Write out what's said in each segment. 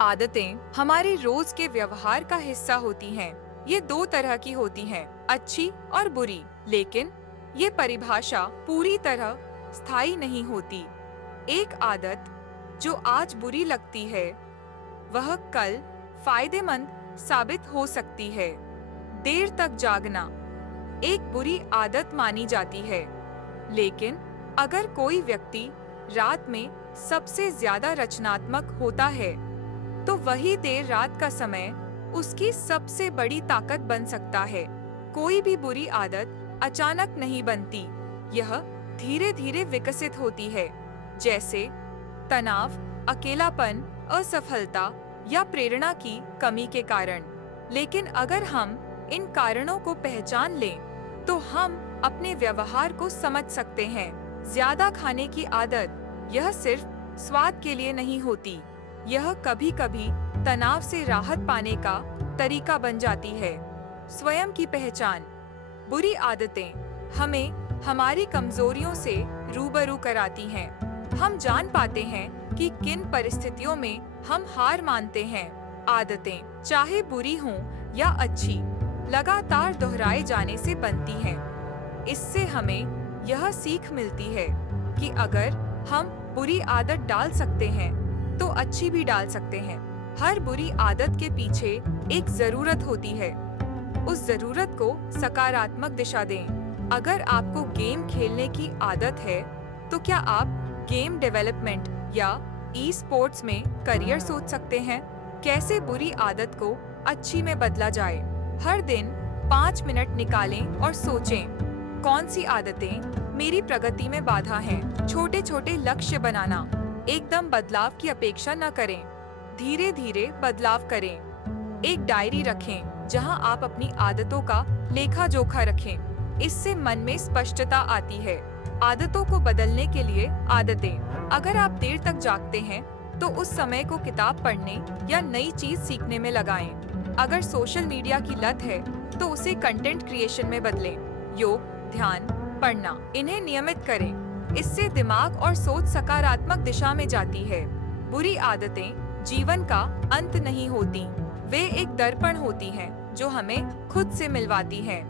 आदतें हमारे रोज के व्यवहार का हिस्सा होती हैं। ये दो तरह की होती हैं, अच्छी और बुरी। लेकिन ये परिभाषा पूरी तरह स्थायी नहीं होती। एक आदत जो आज बुरी लगती है, वह कल फायदेमंद साबित हो सकती है। देर तक जागना एक बुरी आदत मानी जाती है, लेकिन अगर कोई व्यक्ति रात में सबसे ज्यादा रचनात्मक होता है, तो वही देर रात का समय उसकी सबसे बड़ी ताकत बन सकता है। कोई भी बुरी आदत अचानक नहीं बनती, यह धीरे धीरे विकसित होती है, जैसे तनाव, अकेलापन, असफलता या प्रेरणा की कमी के कारण। लेकिन अगर हम इन कारणों को पहचान लें, तो हम अपने व्यवहार को समझ सकते हैं। ज्यादा खाने की आदत यह सिर्फ स्वाद के लिए नहीं होती, यह कभी कभी तनाव से राहत पाने का तरीका बन जाती है। स्वयं की पहचान। बुरी आदतें हमें हमारी कमजोरियों से रूबरू कराती हैं। हम जान पाते हैं कि किन परिस्थितियों में हम हार मानते हैं। आदतें, चाहे बुरी हों या अच्छी, लगातार दोहराए जाने से बनती हैं। इससे हमें यह सीख मिलती है कि अगर हम बुरी आदत डाल सकते हैं, तो अच्छी भी डाल सकते हैं। हर बुरी आदत के पीछे एक जरूरत होती है। उस जरूरत को सकारात्मक दिशा दें। अगर आपको गेम खेलने की आदत है, तो क्या आप गेम डेवलपमेंट या ई स्पोर्ट्स में करियर सोच सकते हैं? कैसे बुरी आदत को अच्छी में बदला जाए? हर दिन 5 मिनट निकालें और सोचें, कौन सी आदतें मेरी प्रगति में बाधा हैं। छोटे छोटे लक्ष्य बनाना। एकदम बदलाव की अपेक्षा न करें, धीरे धीरे बदलाव करें। एक डायरी रखें जहां आप अपनी आदतों का लेखा जोखा रखें। इससे मन में स्पष्टता आती है। आदतों को बदलने के लिए आदतें। अगर आप देर तक जागते हैं, तो उस समय को किताब पढ़ने या नई चीज सीखने में लगाएं। अगर सोशल मीडिया की लत है, तो उसे कंटेंट क्रिएशन में बदलें। योग, ध्यान, पढ़ना, इन्हें नियमित करें। इससे दिमाग और सोच सकारात्मक दिशा में जाती है। बुरी आदतें जीवन का अंत नहीं होती, वे एक दर्पण होती हैं जो हमें खुद से मिलवाती हैं।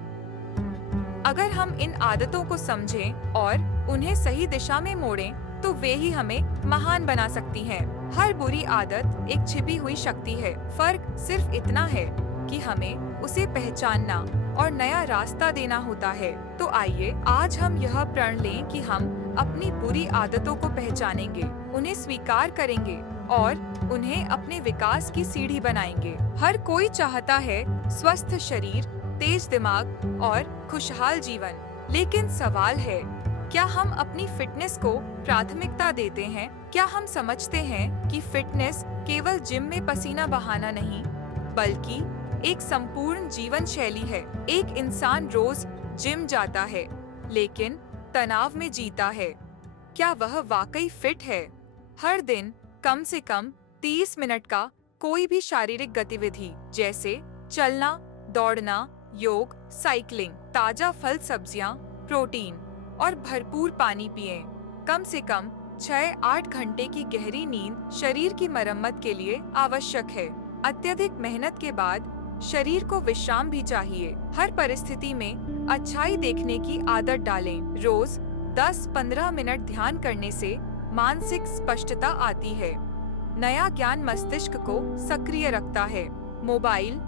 अगर हम इन आदतों को समझें और उन्हें सही दिशा में मोड़ें, तो वे ही हमें महान बना सकती हैं। हर बुरी आदत एक छिपी हुई शक्ति है। फर्क सिर्फ इतना है कि हमें उसे पहचानना और नया रास्ता देना होता है। तो आइए आज हम यह प्रण लें कि हम अपनी बुरी आदतों को पहचानेंगे, उन्हें स्वीकार करेंगे और उन्हें अपने विकास की सीढ़ी बनाएंगे। हर कोई चाहता है स्वस्थ शरीर, तेज दिमाग और खुशहाल जीवन। लेकिन सवाल है, क्या हम अपनी फिटनेस को प्राथमिकता देते हैं? क्या हम समझते हैं कि फिटनेस केवल जिम में पसीना बहाना नहीं, बल्कि एक संपूर्ण जीवन शैली है। एक इंसान रोज जिम जाता है, लेकिन तनाव में जीता है। क्या वह वाकई फिट है? हर दिन कम से कम 30 मिनट का कोई भी शारीरिक गतिविधि, जैसे चलना, दौड़ना, योग, साइकिलिंग, ताजा फल सब्जियां, प्रोटीन और भरपूर पानी पिएं। कम से कम 6-8 घंटे की गहरी नींद शरीर की मरम्मत के लिए आवश्यक है। अत्यधिक मेहनत के बाद शरीर को विश्राम भी चाहिए। हर परिस्थिति में अच्छाई देखने की आदत डालें। रोज 10-15 मिनट ध्यान करने से मानसिक स्पष्टता आती है। नया ज्ञान मस्तिष्क को सक्रिय रखता है। मोबाइल,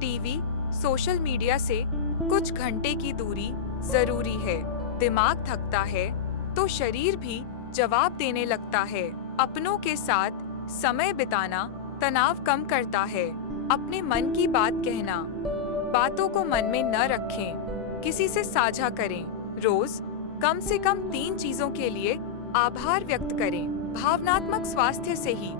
टीवी, सोशल मीडिया से कुछ घंटे की दूरी जरूरी है। दिमाग थकता है तो शरीर भी जवाब देने लगता है। अपनों के साथ समय बिताना तनाव कम करता है। अपने मन की बात कहना, बातों को मन में न रखें, किसी से साझा करें। रोज कम से कम 3 चीजों के लिए आभार व्यक्त करें। भावनात्मक स्वास्थ्य से ही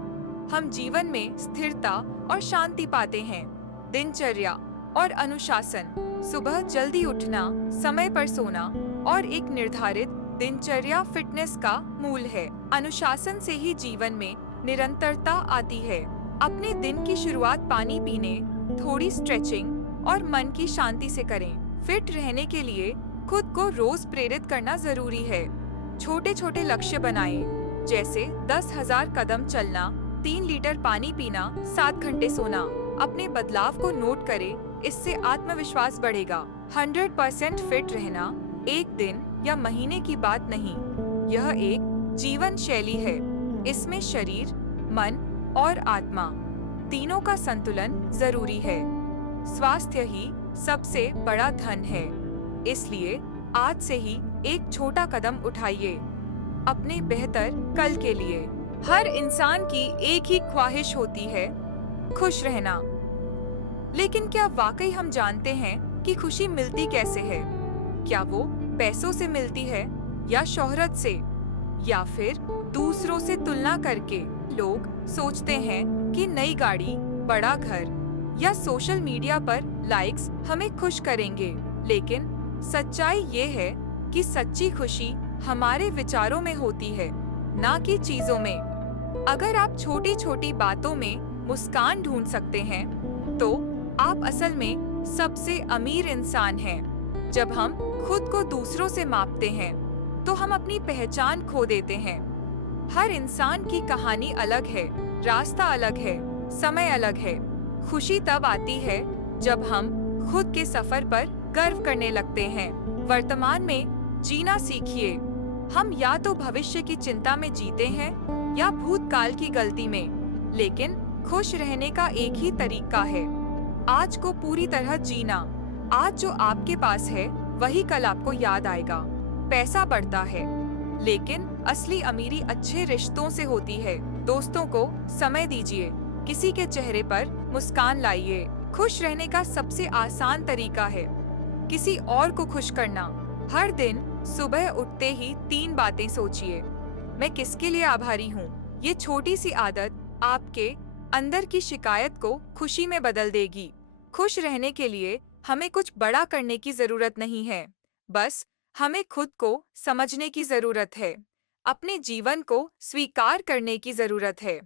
हम जीवन में स्थिरता और शांति पाते हैं। दिनचर्या और अनुशासन। सुबह जल्दी उठना, समय पर सोना और एक निर्धारित दिनचर्या फिटनेस का मूल है। अनुशासन से ही जीवन में निरंतरता आती है। अपने दिन की शुरुआत पानी पीने, थोड़ी स्ट्रेचिंग और मन की शांति से करें। फिट रहने के लिए खुद को रोज प्रेरित करना जरूरी है। छोटे छोटे लक्ष्य बनाएं, जैसे 10,000 कदम चलना, 3 लीटर पानी पीना, 7 घंटे सोना। अपने बदलाव को नोट करें, इससे आत्मविश्वास बढ़ेगा। 100% फिट रहना एक दिन या महीने की बात नहीं, यह एक जीवन शैली है। इसमें शरीर, मन और आत्मा तीनों का संतुलन जरूरी है। स्वास्थ्य ही सबसे बड़ा धन है, इसलिए आज से ही एक छोटा कदम उठाइए अपने बेहतर कल के लिए। हर इंसान की एक ही ख्वाहिश होती है, खुश रहना। लेकिन क्या वाकई हम जानते हैं कि खुशी मिलती कैसे है? क्या वो पैसों से मिलती है, या शोहरत से, या फिर दूसरों से तुलना करके? लोग सोचते हैं कि नई गाड़ी, बड़ा घर या सोशल मीडिया पर लाइक्स हमें खुश करेंगे, लेकिन सच्चाई ये है कि सच्ची खुशी हमारे विचारों में होती है, ना कि चीजों में। अगर आप छोटी छोटी बातों में मुस्कान ढूंढ सकते हैं, तो आप असल में सबसे अमीर इंसान हैं। जब हम खुद को दूसरों से मापते हैं, तो हम अपनी पहचान खो देते हैं। हर इंसान की कहानी अलग है, रास्ता अलग है, समय अलग है। खुशी तब आती है जब हम खुद के सफर पर गर्व करने लगते हैं। वर्तमान में जीना सीखिए। हम या तो भविष्य की चिंता में जीते हैं या भूतकाल की गलती में, लेकिन खुश रहने का एक ही तरीका है, आज को पूरी तरह जीना। आज जो आपके पास है वही कल आपको याद आएगा। पैसा बढ़ता है, लेकिन असली अमीरी अच्छे रिश्तों से होती है। दोस्तों को समय दीजिए, किसी के चेहरे पर मुस्कान लाइए। खुश रहने का सबसे आसान तरीका है किसी और को खुश करना। हर दिन सुबह उठते ही 3 बातें सोचिए। मैं किसके लिए आभारी हूँ? ये छोटी सी आदत आपके अंदर की शिकायत को खुशी में बदल देगी। खुश रहने के लिए हमें कुछ बड़ा करने की जरूरत नहीं है, बस हमें खुद को समझने की जरूरत है, अपने जीवन को स्वीकार करने की जरूरत है,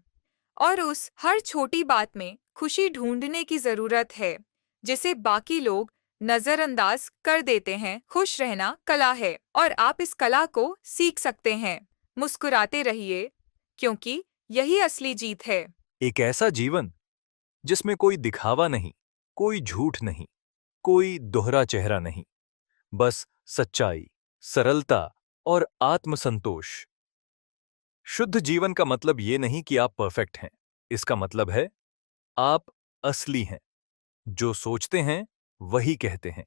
और उस हर छोटी बात में खुशी ढूंढने की जरूरत है जिसे बाकी लोग नजरअंदाज कर देते हैं। खुश रहना कला है, और आप इस कला को सीख सकते हैं। मुस्कुराते रहिए, क्योंकि यही असली जीत है। एक ऐसा जीवन जिसमें कोई दिखावा नहीं, कोई झूठ नहीं, कोई दोहरा चेहरा नहीं, बस सच्चाई, सरलता और आत्मसंतोष। शुद्ध जीवन का मतलब ये नहीं कि आप परफेक्ट हैं। इसका मतलब है आप असली हैं। जो सोचते हैं वही कहते हैं,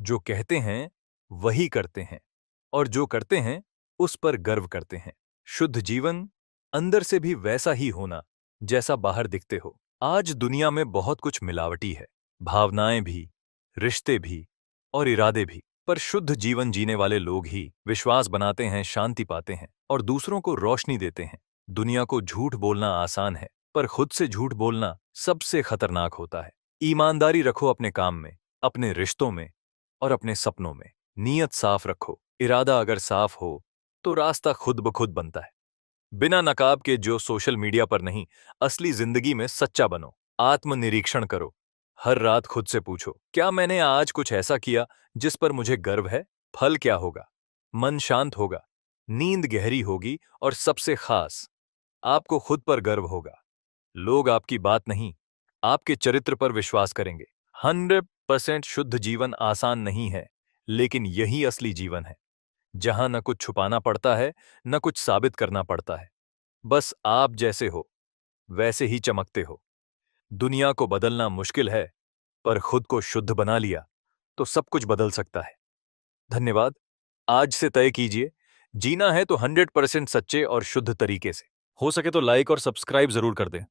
जो कहते हैं वही करते हैं, और जो करते हैं उस पर गर्व करते हैं। शुद्ध जीवन अंदर से भी वैसा ही होना जैसा बाहर दिखते हो। आज दुनिया में बहुत कुछ मिलावटी है, भावनाएं भी, रिश्ते भी और इरादे भी। पर शुद्ध जीवन जीने वाले लोग ही विश्वास बनाते हैं, शांति पाते हैं और दूसरों को रोशनी देते हैं। दुनिया को झूठ बोलना आसान है, पर खुद से झूठ बोलना सबसे खतरनाक होता है। ईमानदारी रखो अपने काम में, अपने रिश्तों में और अपने सपनों में। नीयत साफ रखो, इरादा अगर साफ हो तो रास्ता खुद ब खुद बनता है। बिना नकाब के जो सोशल मीडिया पर नहीं, असली जिंदगी में सच्चा बनो। आत्मनिरीक्षण करो। हर रात खुद से पूछो, क्या मैंने आज कुछ ऐसा किया जिस पर मुझे गर्व है? फल क्या होगा? मन शांत होगा, नींद गहरी होगी और सबसे खास, आपको खुद पर गर्व होगा। लोग आपकी बात नहीं, आपके चरित्र पर विश्वास करेंगे। 100% शुद्ध जीवन आसान नहीं है, लेकिन यही असली जीवन है, जहां न कुछ छुपाना पड़ता है, न कुछ साबित करना पड़ता है। बस आप जैसे हो, वैसे ही चमकते हो। दुनिया को बदलना मुश्किल है, पर खुद को शुद्ध बना लिया तो सब कुछ बदल सकता है। धन्यवाद। आज से तय कीजिए, जीना है तो 100% सच्चे और शुद्ध तरीके से। हो सके तो लाइक और सब्सक्राइब जरूर कर दें।